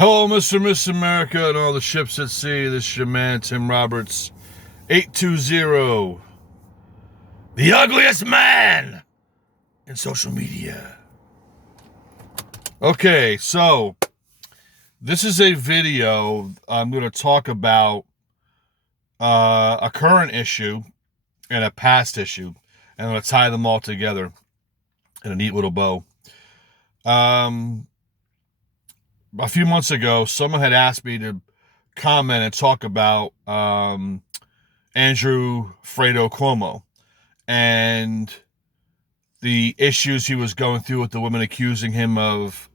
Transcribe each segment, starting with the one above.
Hello, Mr. and Miss America and all the ships at sea. This is your man, Tim Roberts. 820. The ugliest man in social media. Okay, so this is a video. I'm going to talk about a current issue and a past issue. And I'm going to tie them all together in a neat little bow. A few months ago, someone had asked me to comment and talk about Andrew Fredo Cuomo and the issues he was going through with the women accusing him of,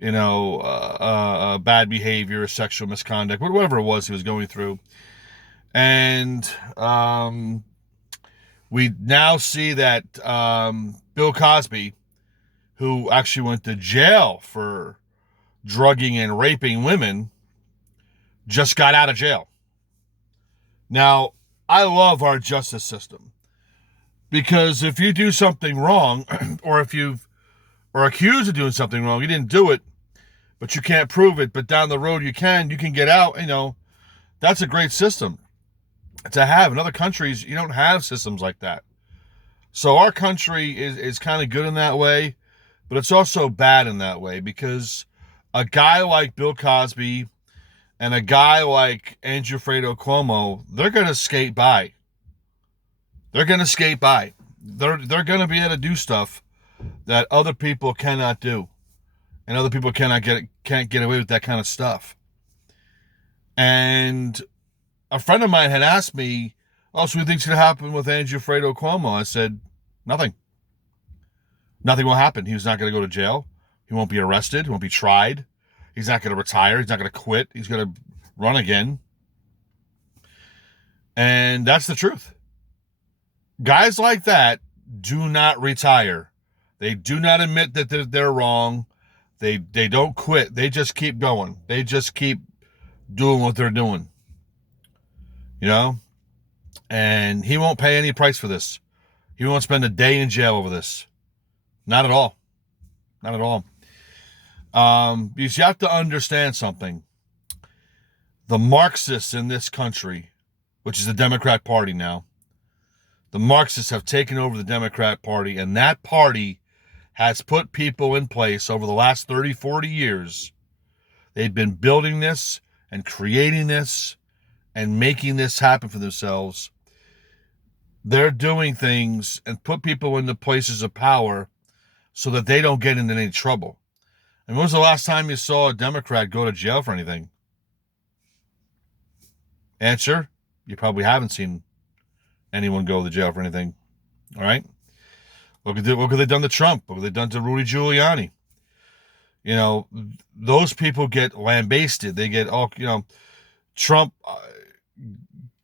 bad behavior, sexual misconduct, whatever it was he was going through. And we now see that Bill Cosby, who actually went to jail for drugging and raping women, just got out of jail. Now, I love our justice system because if you do something wrong, or if you are accused of doing something wrong, you didn't do it, but you can't prove it, but down the road you can get out, that's a great system to have. In other countries, you don't have systems like that. So our country is kind of good in that way, but it's also bad in that way because a guy like Bill Cosby and a guy like Andrew Fredo Cuomo, they're going to skate by. They're going to skate by. They're going to be able to do stuff that other people cannot do. And other people can't get away with that kind of stuff. And a friend of mine had asked me, so what do you think's going to happen with Andrew Fredo Cuomo? I said, nothing. Nothing will happen. He's not going to go to jail. He won't be arrested. He won't be tried. He's not going to retire. He's not going to quit. He's going to run again. And that's the truth. Guys like that do not retire. They do not admit that they're wrong. They don't quit. They just keep going. They just keep doing what they're doing. And he won't pay any price for this. He won't spend a day in jail over this. Not at all. Not at all. Because you have to understand something. The Marxists in this country, which is the Democrat Party now, the Marxists have taken over the Democrat Party, and that party has put people in place over the last 30, 40 years. They've been building this and creating this and making this happen for themselves. They're doing things and put people into places of power so that they don't get into any trouble. And when was the last time you saw a Democrat go to jail for anything? Answer, you probably haven't seen anyone go to jail for anything. All right? Look at what they've done to Trump. Look what they've done to Rudy Giuliani. Those people get lambasted. They get all, Trump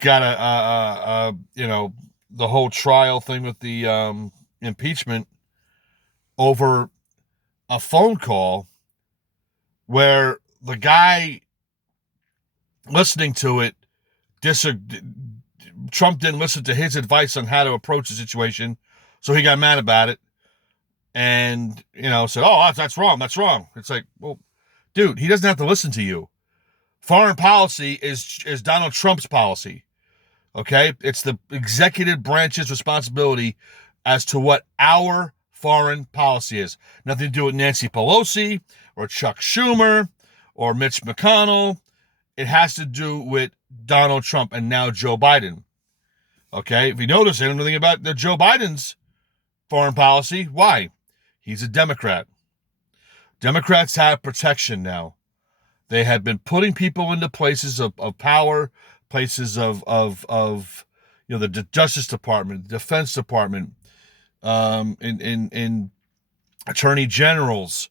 got the whole trial thing with the impeachment over a phone call where the guy listening to it, Trump didn't listen to his advice on how to approach the situation, so he got mad about it and, said, oh, that's wrong. It's like, well, dude, he doesn't have to listen to you. Foreign policy is Donald Trump's policy, okay? It's the executive branch's responsibility as to what our foreign policy is. Nothing to do with Nancy Pelosi or Chuck Schumer or Mitch McConnell. It has to do with Donald Trump and now Joe Biden. Okay? If you notice anything about the Joe Biden's foreign policy, why? He's a Democrat. Democrats have protection now. They have been putting people into places of power, places of the Justice Department, the Defense Department, in attorney generals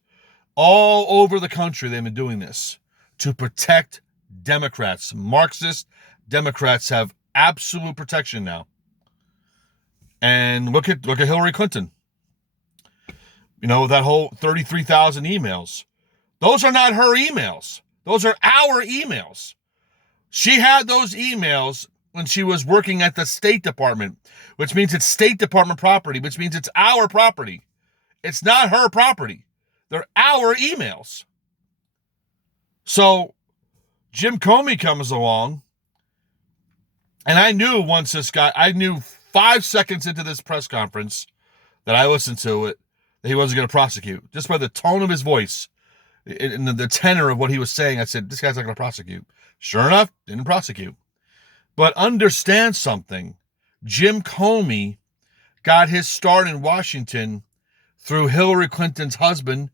all over the country. They've been doing this to protect Democrats. Marxist Democrats have absolute protection now. And look at Hillary Clinton. That whole 33,000 emails. Those are not her emails. Those are our emails. She had those emails when she was working at the State Department, which means it's State Department property, which means it's our property. It's not her property. They're our emails. So Jim Comey comes along, and I knew 5 seconds into this press conference that I listened to it, that he wasn't going to prosecute. Just by the tone of his voice and the tenor of what he was saying, I said, this guy's not going to prosecute. Sure enough, didn't prosecute. But understand something. Jim Comey got his start in Washington through Hillary Clinton's husband,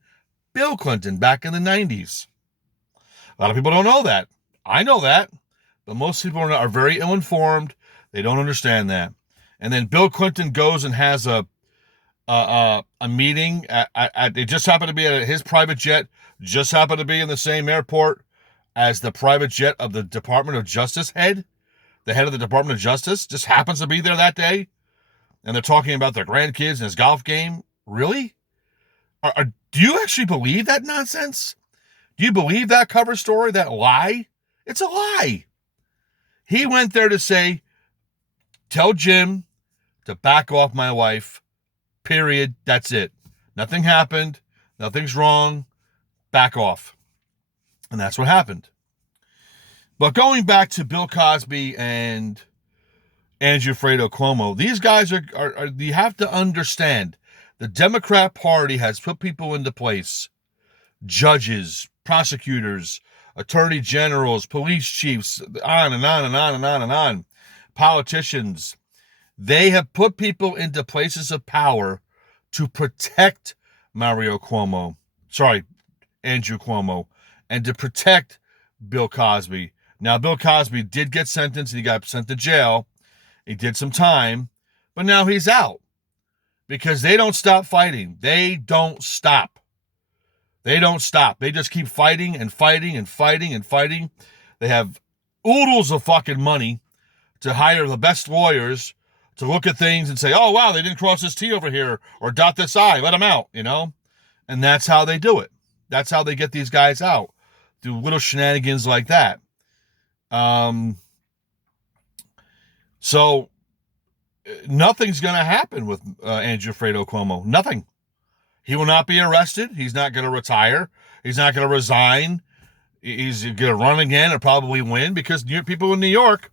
Bill Clinton, back in the 90s. A lot of people don't know that. I know that. But most people are very ill-informed. They don't understand that. And then Bill Clinton goes and has a meeting. It just happened to be at his private jet, just happened to be in the same airport as the private jet of the Department of Justice head. The head of the Department of Justice just happens to be there that day. And they're talking about their grandkids and his golf game. Really? Do you actually believe that nonsense? Do you believe that cover story, that lie? It's a lie. He went there to say, tell Jim to back off my wife, period. That's it. Nothing happened. Nothing's wrong. Back off. And that's what happened. But going back to Bill Cosby and Andrew Fredo Cuomo, these guys are you have to understand, the Democrat Party has put people into place, judges, prosecutors, attorney generals, police chiefs, on and on and on and on and on, politicians. They have put people into places of power to protect Andrew Cuomo, and to protect Bill Cosby. Now, Bill Cosby did get sentenced. He got sent to jail. He did some time, but now he's out because they don't stop fighting. They don't stop. They don't stop. They just keep fighting and fighting and fighting and fighting. They have oodles of fucking money to hire the best lawyers to look at things and say, oh, wow, they didn't cross this T over here or dot this I. Let them out, And that's how they do it. That's how they get these guys out. Do little shenanigans like that. So nothing's going to happen with Andrew Fredo Cuomo. Nothing. He will not be arrested. He's not going to retire. He's not going to resign. He's going to run again and probably win because people in New York,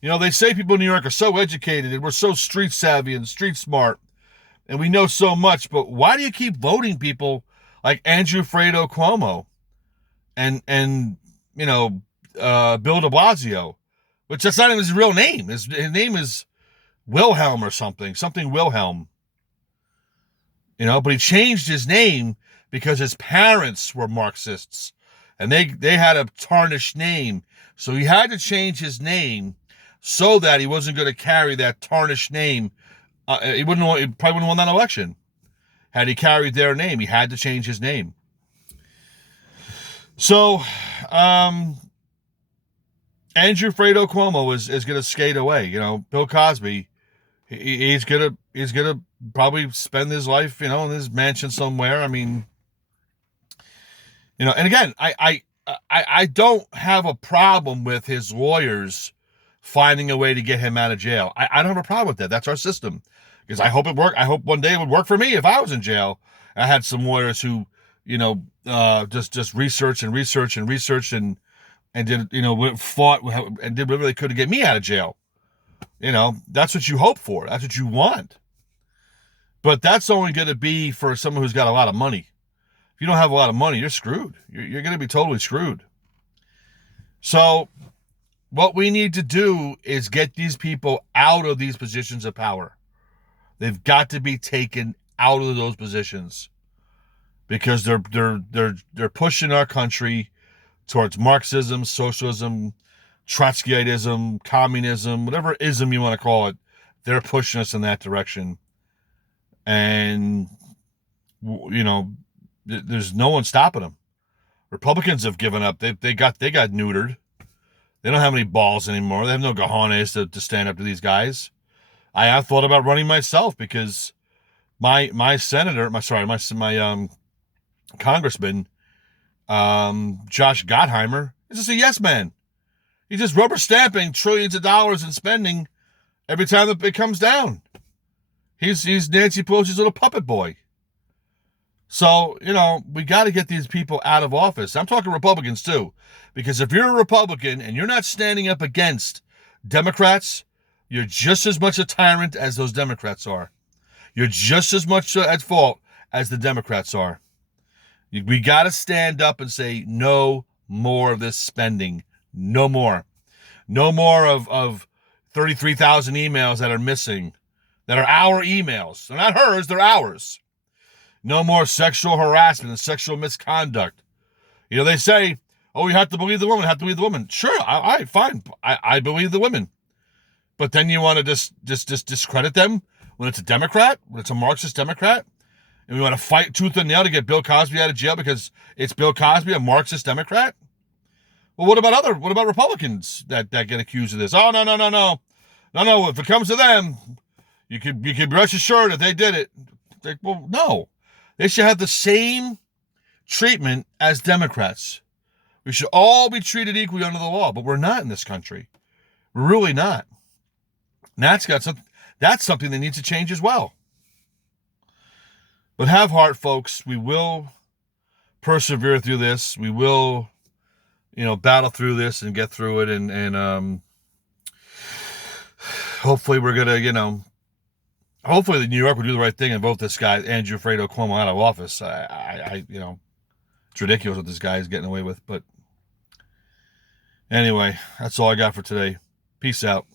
they say people in New York are so educated and we're so street savvy and street smart and we know so much, but why do you keep voting people like Andrew Fredo Cuomo and Bill de Blasio, which that's not even his real name. His name is Wilhelm or something Wilhelm. But he changed his name because his parents were Marxists and they had a tarnished name. So he had to change his name so that he wasn't going to carry that tarnished name. He probably wouldn't have won that election had he carried their name. He had to change his name. So, Andrew Fredo Cuomo is going to skate away. Bill Cosby, he's going to probably spend his life, in his mansion somewhere. I mean, and again, I don't have a problem with his lawyers finding a way to get him out of jail. I don't have a problem with that. That's our system. Because I hope it work. I hope one day it would work for me if I was in jail. I had some lawyers who, just researched and did, fought and did whatever they could to get me out of jail. That's what you hope for. That's what you want. But that's only going to be for someone who's got a lot of money. If you don't have a lot of money, you're screwed. You're going to be totally screwed. So what we need to do is get these people out of these positions of power. They've got to be taken out of those positions because they're pushing our country towards Marxism, socialism, Trotskyitism, communism, whatever ism you want to call it. They're pushing us in that direction. And, there's no one stopping them. Republicans have given up. They got neutered. They don't have any balls anymore. They have no cojones to stand up to these guys. I have thought about running myself because my congressman, Josh Gottheimer, is just a yes man. He's just rubber stamping trillions of dollars in spending every time it comes down. He's Nancy Pelosi's little puppet boy. So, we got to get these people out of office. I'm talking Republicans too, because if you're a Republican and you're not standing up against Democrats, you're just as much a tyrant as those Democrats are. You're just as much at fault as the Democrats are. We got to stand up and say, no more of this spending. No more. No more of 33,000 emails that are missing, that are our emails. They're not hers, they're ours. No more sexual harassment and sexual misconduct. They say, oh, you have to believe the woman, have to believe the woman. Sure, fine. I believe the women. But then you want to just discredit them when it's a Democrat, when it's a Marxist Democrat, and we want to fight tooth and nail to get Bill Cosby out of jail because it's Bill Cosby, a Marxist Democrat? Well, what about Republicans that get accused of this? Oh, no. No. If it comes to them, you could rest assured that they did it. Well, no. They should have the same treatment as Democrats. We should all be treated equally under the law, but we're not in this country. We're really not. And that's something that needs to change as well. But have heart, folks. We will persevere through this. We will, battle through this and get through it. And hopefully we're going to, hopefully the New York will do the right thing and vote this guy, Andrew Fredo Cuomo, out of office. It's ridiculous what this guy is getting away with. But anyway, that's all I got for today. Peace out.